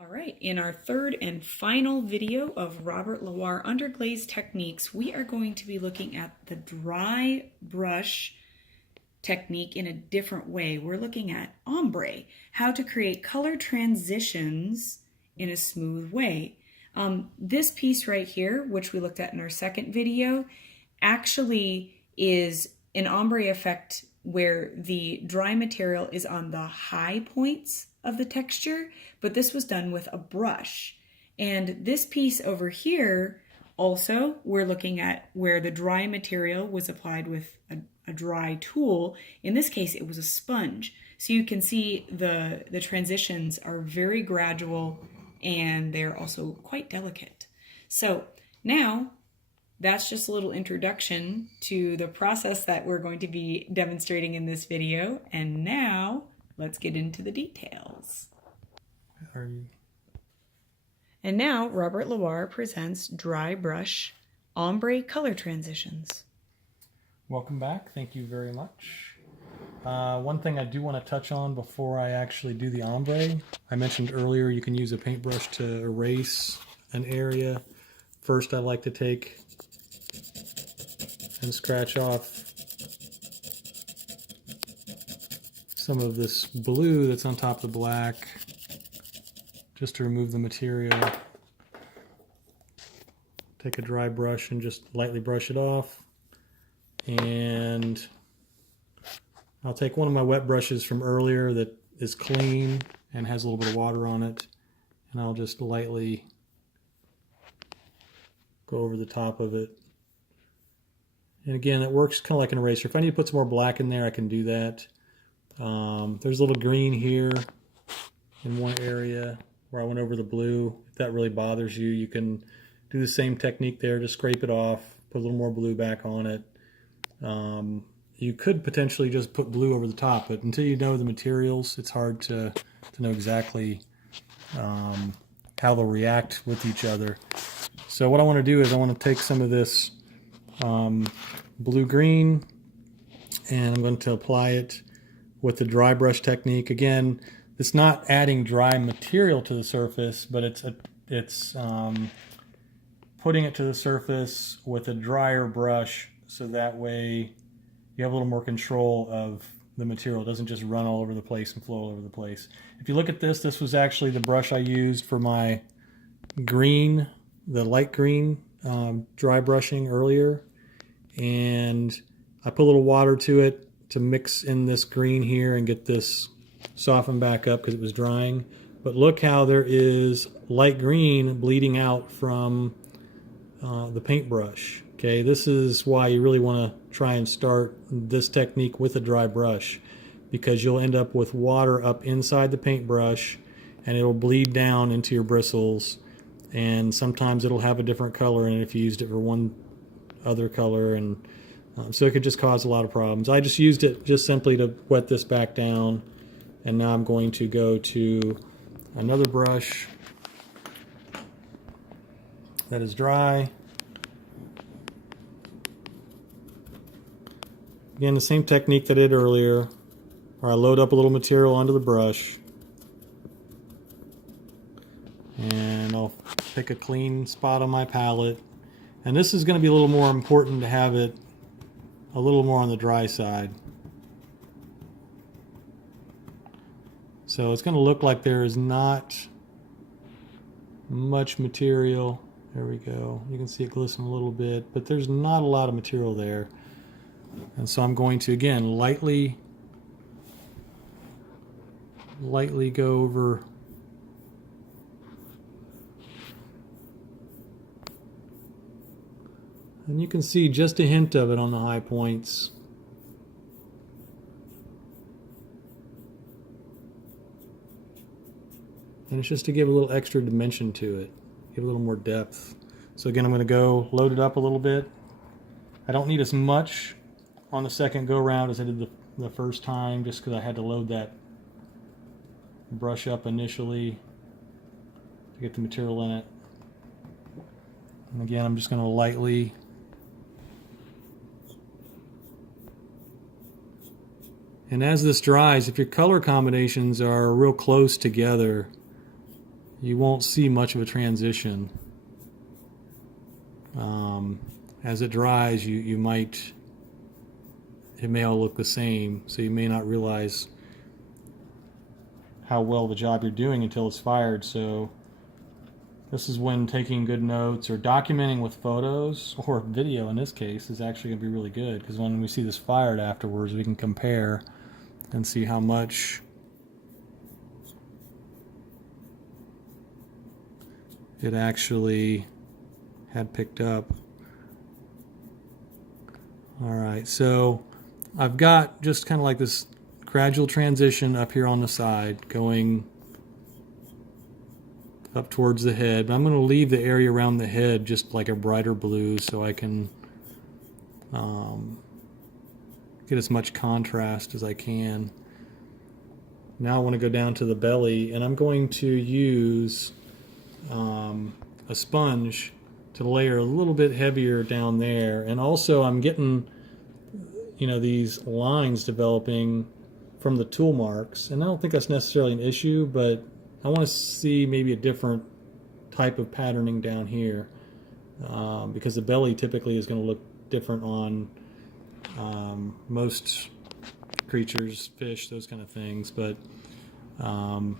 All right, in our third and final video of Robert LaWarre Underglaze Techniques, we are going to be looking at the dry brush technique in a different way. We're looking at ombre, how to create color transitions in a smooth way. This piece right here, which we looked at in our second video, actually is an ombre effect where the dry material is on the high points of the texture, but this was done with a brush. And this piece over here, also, we're looking at where the dry material was applied with a dry tool. In this case, it was a sponge. So you can see the transitions are very gradual and they're also quite delicate. So now, that's just a little introduction to the process that we're going to be demonstrating in this video. And now, let's get into the details. And now, Robert LaWarre presents Dry Brush Ombre Color Transitions. Welcome back. Thank you very much. One thing I do want to touch on before I actually do the ombre, I mentioned earlier you can use a paintbrush to erase an area. First, I like to take and scratch off some of this blue that's on top of the black, just to remove the material. Take a dry brush and just lightly brush it off. And I'll take one of my wet brushes from earlier that is clean and has a little bit of water on it, and I'll just lightly go over the top of it. And again, it works kind of like an eraser. If I need to put some more black in there, I can do that. There's a little green here in one area where I went over the blue. If that really bothers you, you can do the same technique there. Just scrape it off, put a little more blue back on it. You could potentially just put blue over the top, but until you know the materials, it's hard to know exactly how they'll react with each other. So what I want to do is I want to take some of this blue-green, and I'm going to apply it with the dry brush technique. Again, it's not adding dry material to the surface, but it's putting it to the surface with a drier brush, so that way you have a little more control of the material. It doesn't just run all over the place and flow all over the place. If you look at this, this was actually the brush I used for my green, the light green dry brushing earlier. And I put a little water to it to mix in this green here and get this softened back up because it was drying. But look how there is light green bleeding out from the paintbrush. Okay, this is why you really want to try and start this technique with a dry brush, because you'll end up with water up inside the paintbrush and it'll bleed down into your bristles, and sometimes it'll have a different color in it if you used it for one other color, and so it could just cause a lot of problems. I just used it just simply to wet this back down, and now I'm going to go to another brush that is dry. Again, the same technique that I did earlier, where I load up a little material onto the brush, and I'll pick a clean spot on my palette. And this is going to be a little more important to have it a little more on the dry side. So it's going to look like there is not much material. There we go. You can see it glisten a little bit, but there's not a lot of material there. And so I'm going to, again, lightly go over and you can see just a hint of it on the high points. And it's just to give a little extra dimension to it, give a little more depth. So again, I'm going to go load it up a little bit. I don't need as much on the second go round as I did the first time, just because I had to load that brush up initially to get the material in it. And again, I'm just going to lightly And as this dries, if your color combinations are real close together, you won't see much of a transition. As it dries, it may all look the same, so you may not realize how well the job you're doing until it's fired. So this is when taking good notes or documenting with photos or video in this case is actually going to be really good, because when we see this fired afterwards, we can compare and see how much it actually had picked up. Alright, so I've got just kind of like this gradual transition up here on the side going up towards the head, but I'm going to leave the area around the head just like a brighter blue so I can get as much contrast as I can. Now I want to go down to the belly, and I'm going to use a sponge to layer a little bit heavier down there. And also I'm getting, you know, these lines developing from the tool marks, and I don't think that's necessarily an issue, but I want to see maybe a different type of patterning down here, because the belly typically is going to look different on most creatures, fish, those kind of things. But what I'm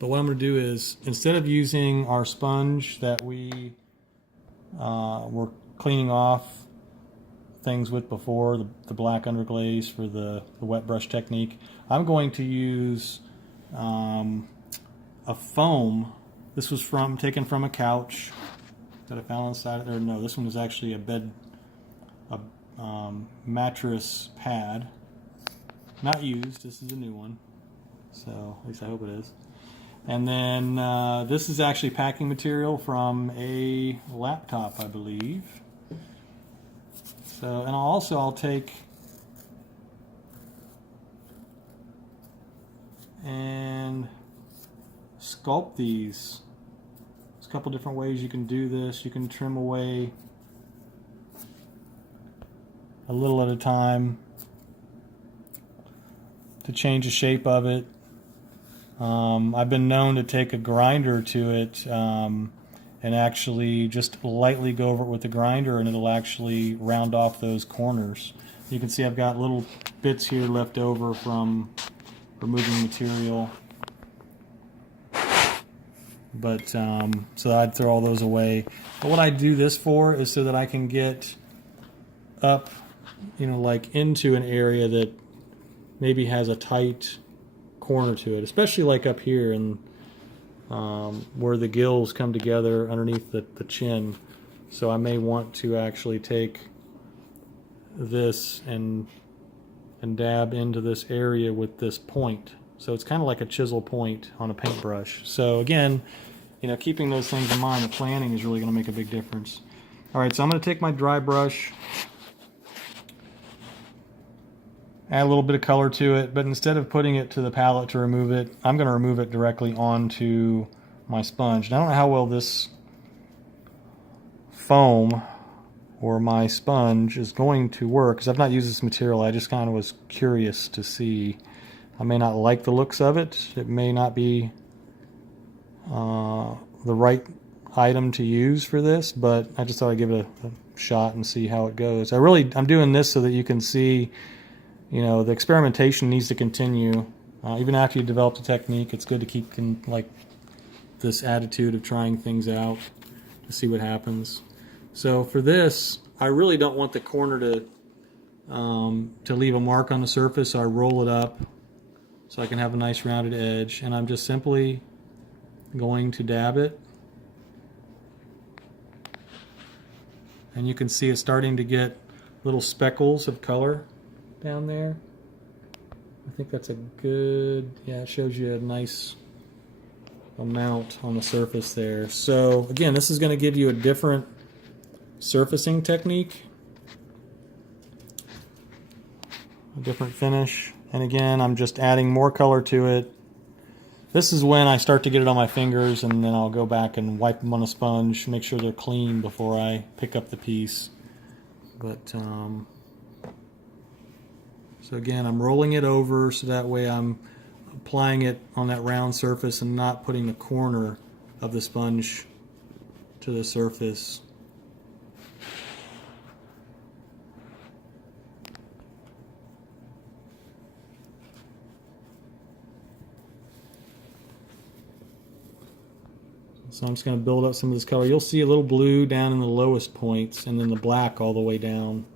going to do is, instead of using our sponge that we were cleaning off things with before, the black underglaze for the wet brush technique, I'm going to use a foam. This was taken from a couch that I found on the side. Or no, this one was actually a mattress pad, not used. This is a new one, so at least I hope it is. And then this is actually packing material from a laptop, I believe. So, and I'll take and sculpt these. There's a couple different ways you can do this. You can trim away a little at a time to change the shape of it. I've been known to take a grinder to it and actually just lightly go over it with the grinder, and it'll actually round off those corners. You can see I've got little bits here left over from removing material, but so I'd throw all those away. But what I do this for is so that I can get up, you know, like into an area that maybe has a tight corner to it, especially like up here and where the gills come together underneath the chin. So I may want to actually take this and dab into this area with this point. So it's kind of like a chisel point on a paintbrush. So again, you know, keeping those things in mind, the planning is really going to make a big difference. All right, so I'm going to take my dry brush, add a little bit of color to it, but instead of putting it to the palette to remove it, I'm going to remove it directly onto my sponge. And I don't know how well this foam or my sponge is going to work, because I've not used this material. I just kind of was curious to see. I may not like the looks of it. It may not be the right item to use for this, but I just thought I'd give it a shot and see how it goes. I'm doing this so that you can see, you know, the experimentation needs to continue. Even after you develop the technique, it's good to keep like this attitude of trying things out to see what happens. So for this, I really don't want the corner to leave a mark on the surface, so I roll it up so I can have a nice rounded edge, and I'm just simply going to dab it. And you can see it's starting to get little speckles of color down there. I think that's a good, yeah, it shows you a nice amount on the surface there. So again, this is going to give you a different surfacing technique, a different finish. And again, I'm just adding more color to it. This is when I start to get it on my fingers, and then I'll go back and wipe them on a sponge, make sure they're clean before I pick up the piece. But so again, I'm rolling it over so that way I'm applying it on that round surface and not putting the corner of the sponge to the surface. So I'm just going to build up some of this color. You'll see a little blue down in the lowest points, and then the black all the way down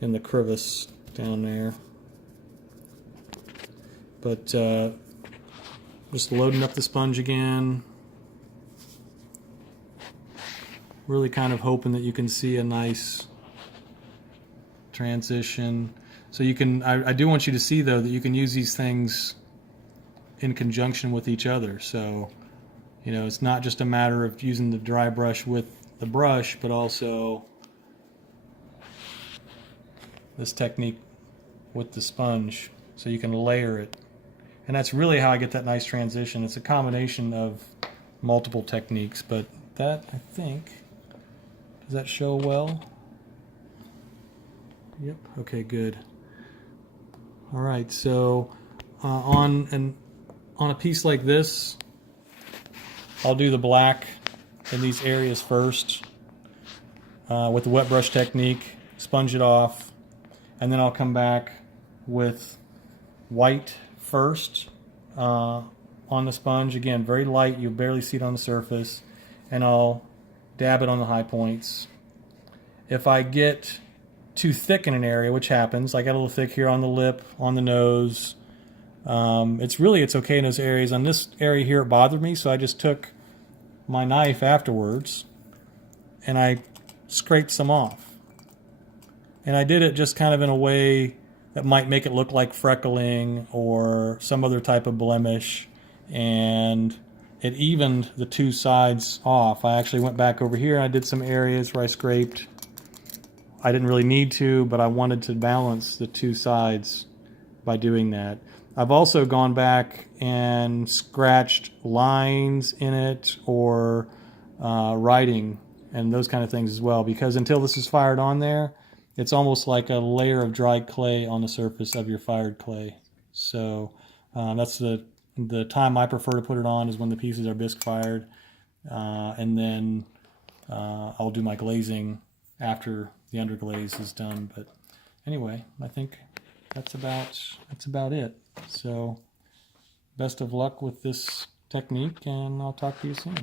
in the crevice down there. But just loading up the sponge again. Really kind of hoping that you can see a nice transition. So you can, I do want you to see though that you can use these things in conjunction with each other. So, you know, it's not just a matter of using the dry brush with the brush, but also this technique with the sponge, so you can layer it. And that's really how I get that nice transition. It's a combination of multiple techniques, but that, I think, does that show well? Yep, okay, good. All right, so on a piece like this, I'll do the black in these areas first with the wet brush technique, sponge it off, and then I'll come back with white first on the sponge. Again, very light, you'll barely see it on the surface, and I'll dab it on the high points. If I get too thick in an area, which happens, I got a little thick here on the lip, on the nose, it's okay in those areas. On this area here it bothered me, so I just took my knife afterwards and I scraped some off. And I did it just kind of in a way that might make it look like freckling or some other type of blemish, and it evened the two sides off. I actually went back over here and I did some areas where I scraped. I didn't really need to, but I wanted to balance the two sides by doing that. I've also gone back and scratched lines in it or writing and those kind of things as well, because until this is fired on there, it's almost like a layer of dried clay on the surface of your fired clay. So that's the time I prefer to put it on, is when the pieces are bisque fired, and then I'll do my glazing after the underglaze is done. But anyway, I think that's about it. So best of luck with this technique, and I'll talk to you soon.